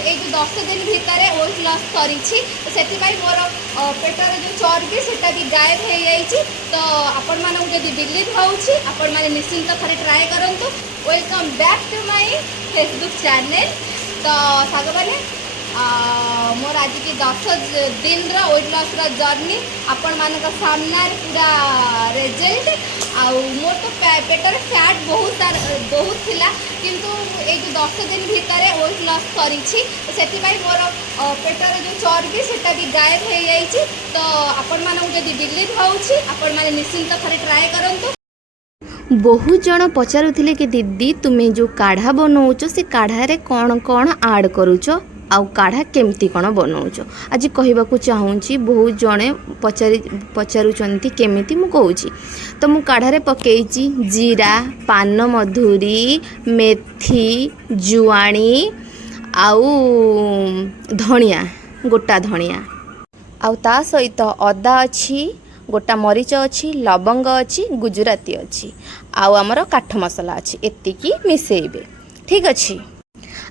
ये जो 10 दिन भितर वेट लॉस करी तो से मोर पेटर जो चर्बी से भी गायब हो जाइए। तो आपण मानू जब बिलीव होपण मैंने निश्चिंत थे ट्राए करूँ। Welcome back to my Facebook channel. तो साग मैंने मोर आज की 10 दिन वेट लॉस जर्नी आपण मान सामने पूरा रिजल्ट आउ मोर तो पेटर फैट बहुत थिला किंतु ये जो 10 दिन भितर वेट लॉस करी से मोर पेटर जो चर्बी से भी गायब हो जाइए। तो आपण मानू जब बिलीव होपण मैंने निश्चिंत थे ट्राए करूँ। बहुत जन पचारुथिले कि दीदी तुम्हें जो काढ़ा बनाऊच से काढ़ारे कौन कौन आड करूच आउ काढ़ा केमती कौन बनाऊच आज कहवाक चाहूँगी। बहुत जड़े पचारुचंती केमिति मु कहूँ। तो मु काढ़ारे पकईची जीरा पान मधुरी मेथी जुआणी आउ धनिया गोटा धनिया आउ ता सहित अदा अच्छी गोटा मरीच अच्छी लवंग अच्छी गुजराती अच्छी आउ आमर काठ मसला अच्छी एतिकी मिसेइबे। ठीक अच्छी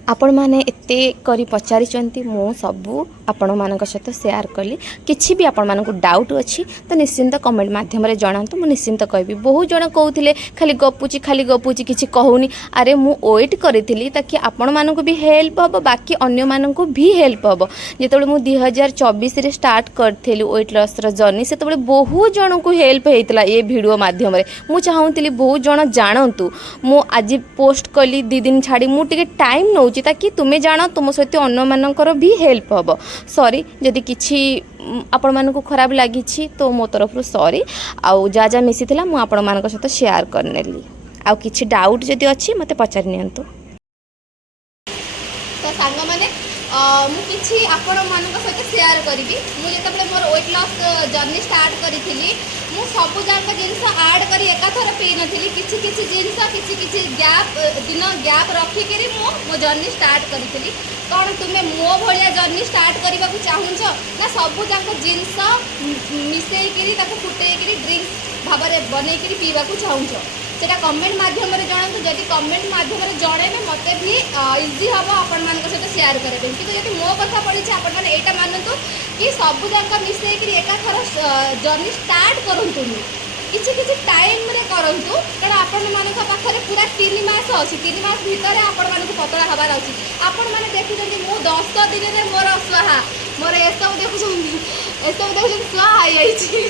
आपण मैंने एते करी पचारिचंती मु सबू आपण मानक सहित शेयर कली। किछि भी आपण मानक डाउट अच्छी तो निश्चिंत कमेंट माध्यम रे जणांतु मु निश्चिंत कहबी। बहुत जण कहउथिले खाली गपुची किछि कहूनी। अरे मु वेट करिथिली ताकि आपण मानक भी हेल्प हबो बाकी अन्य मानक भी हेल्प हबो। जेतबे मु 2024 रे स्टार्ट करथिली वेट लॉस रा जर्नी सेतबे बहुत जण को हेल्प हेइतला ए वीडियो माध्यम रे। मु चाहूथिली बहुत जण जानंतु। मु आज पोस्ट कली 2 दिन छाड़ी मु टिके टाइम नउची ताकि तुम्हें जान तुम सहित अन्य मानकर भी हेल्प हम। सॉरी जदि किछि आपण मानक खराब लगी तो मो तरफ सॉरी आउ जा जा मिसी थिला मु आपण मानक सहित शेयर करनेली। आउ किछि डाउट जदि अछि मते पचारि नियंतु। तो सांग माने मु किछि आपण मानक सहित शेयर करबी। मु जेतबे मोर वेट लॉस जर्नी स्टार्ट करिथिली मु सबु जाक जिंस ऐड करी एकाथर पी नथिली। किछि किछि जिंस किछि गैप दिन गैप रखी करी मो जर्नी स्टार्ट करिथिली। कौन तुम्हें मो भलिया जर्नी स्टार्ट करबा को चाहूछ ना सबु जाक जिंस मिसेई करी ताको फुटेई करी ड्रिंक्स भाव में बनै करी पीवा को चाहूछ सेटा कमेंट माध्यम रे जणातु। जदि कमेंट माध्यम रे जणेबे मते भी इजी हबो आपण मान सहित शेयर करबे। किंतु जदि मो कथा पड़ी आपण माने एटा मानतु कि सबु जाक मिसेई करी एकाथर जर्नी स्टार्ट करंतुनी। किछि किछि टाइम रे करंतु कारण आपण मानक पाखरे पूरा 3 मास अछि। 3 मास भितर आपण मानक पतला हबार अछि। आपण माने देखिजंती मु 10 दिन रे मोर स्वाहा मोर एसब देखुछन स्वाहा आइ छि।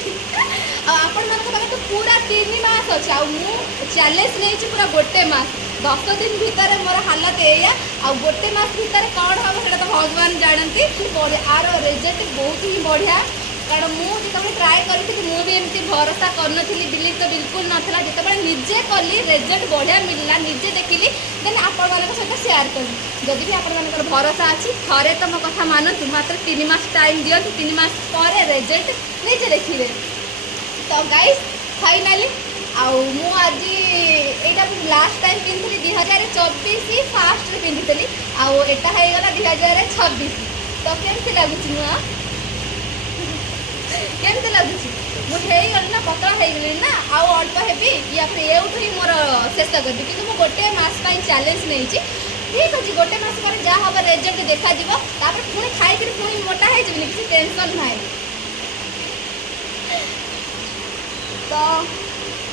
आपण मानक पाखरे तो पूरा 3 मास अछि। आ मु चैलेंज नै छि पूरा गोटे मास 10 दिन भितर मोर हालत एया। आ गोटे मास भितर कौन हम सेटा तो भगवान जानती। आर रिजल्ट बहुत ही बढ़िया कारण मुझे ट्राए करी भी एमती भरोसा करनी बिलीव तो बिल्कुल नाला। जिते निजे कली रिजल्ट बढ़िया मिलला निजे देखिली देन आपण मान सहित शेयर करी। जदि भी आपण भरोसा अच्छी थे तो मो कथा मानतु मात्र 3 मास टाइम दिंतु 3 मास पर रिजल्ट निजे देखिए। तो गाइस फाइनाली आउ आज यहाँ लास्ट टाइम पिंधि 2024 फास्ट पिंधि आउ एटा होगला 2026। तो केमती लगुच नुआ केमती लगुच मुझे ना पतला हो गली ना आउ अल्प हेबी या फिर एवठू ही मोर शेष करबी। कि मुझे गोटे मास चैलेंज नहीं ठीक अच्छे गोटे मास पर जहाँ हम रिजल्ट देखा पुणी खाई पुणी मोटा हो किसी टेंशन ना। तो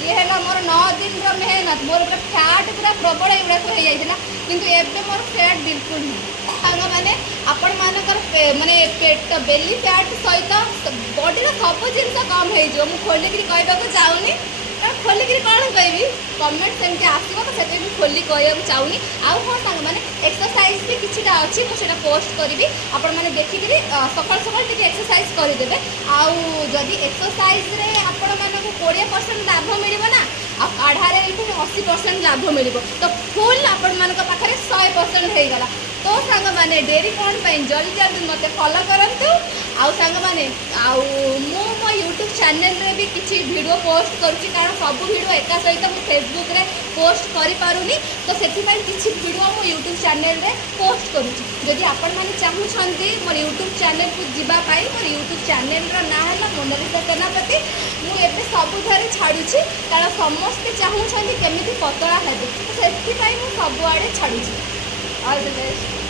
ये है मोर 9 दिन मेहनत मोर पूरा फैट पूरा प्रबल एगुड़ाक हो जाता किंतु एबे मोर फैट बिल्कुल नहीं। सांग मैंने आपण मानकर माने पेट बेली फैट सहित बॉडी सब जिन कम हो खोलिक कहवाक चाहूनी कारण खोलिक कौन कहबी कमेंट सेमती आसो तो से खोली कहवाक चाहूनी। आउ हाँ सांग मैंने एक्सरसाइज भी किछिटा अच्छी मुझे पोस्ट करी आपण मैंने देखिक सकाल सकाल टी एक्सरसाइज करदे। आउ जदि एक्सरसाइज रे आपण मानक 20% लाभ मिल ना आ काढ़ारे 80% लाभ मिल तो फुल आपण मानक पाखरे 100% हो गला। तो सांग माने डेरी कौन पाई जल्दी जल्दी मत फॉलो करंतु। आउ सांग माने आउ मो यूट्यूब चैनल रे भी किसी वीडियो पोस्ट करुच्ची कारण सब वीडियो एका सहित मु फेसबुक रे पोस्ट करि पारुनी। तो सेति पई किछि वीडियो मो यूट्यूब चैनल रे पोस्ट करुच्ची। जदि आपण माने चाहुछंती मोर यूट्यूब चैनल को जिबा पाई मोर यूट्यूब चैनल रो ना हला मोनालिसा सेनापति मु एबे सब धरे छाडुची कारण समस्त चाहुछंती केमिति पतला हेबे। तो सेति पई मु सब आडे छाडुची। All the best.